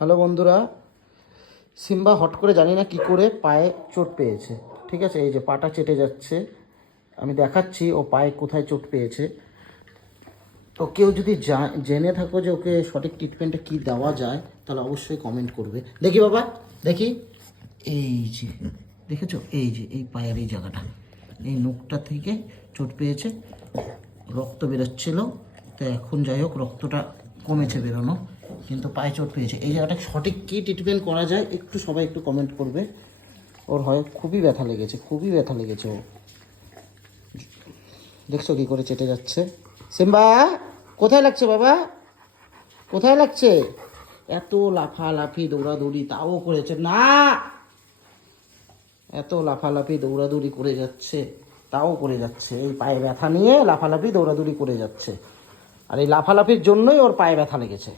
Hello বন্ধুরা, Simba hot করে জানি না কি করে পায়ে চোট পেয়েছে। ঠিক আছে, এই যে পাটা চেটে যাচ্ছে, আমি দেখাচ্ছি ও পায়ে কোথায় চোট পেয়েছে। তো কেউ যদি জেনে থাকো যে ওকে সঠিক ট্রিটমেন্টটা কী দেওয়া যায় তাহলে অবশ্যই কমেন্ট করবে। দেখি বাবা, দেখি, এই যে দেখেছো, এই যে এই পায়ের এই জায়গাটা, এই নখটা থেকে চোট পেয়েছে, রক্ত বেরোচ্ছিল। তো এখন যাই হোক রক্তটা কমেছে বেরোনো, কিন্তু পায়ে চোট পেয়েছে। এই জায়গাটা সঠিক কী ট্রিটমেন্ট করা যায় একটু সবাই একটু কমেন্ট করবে। ওর হয় খুবই ব্যথা লেগেছে, খুবই ব্যথা লেগেছে। ও দেখছো কী করে চেটে যাচ্ছে। সিম্বা, কোথায় লাগছে বাবা, কোথায় লাগছে? এত লাফালাফি দৌড়াদৌড়ি তাও করেছে না, এত লাফালাফি দৌড়াদৌড়ি করে যাচ্ছে তাও করে যাচ্ছে। এই পায়ে ব্যথা নিয়ে লাফালাফি দৌড়াদৌড়ি করে যাচ্ছে, আর এই লাফালাফির জন্যই ওর পায়ে ব্যথা লেগেছে।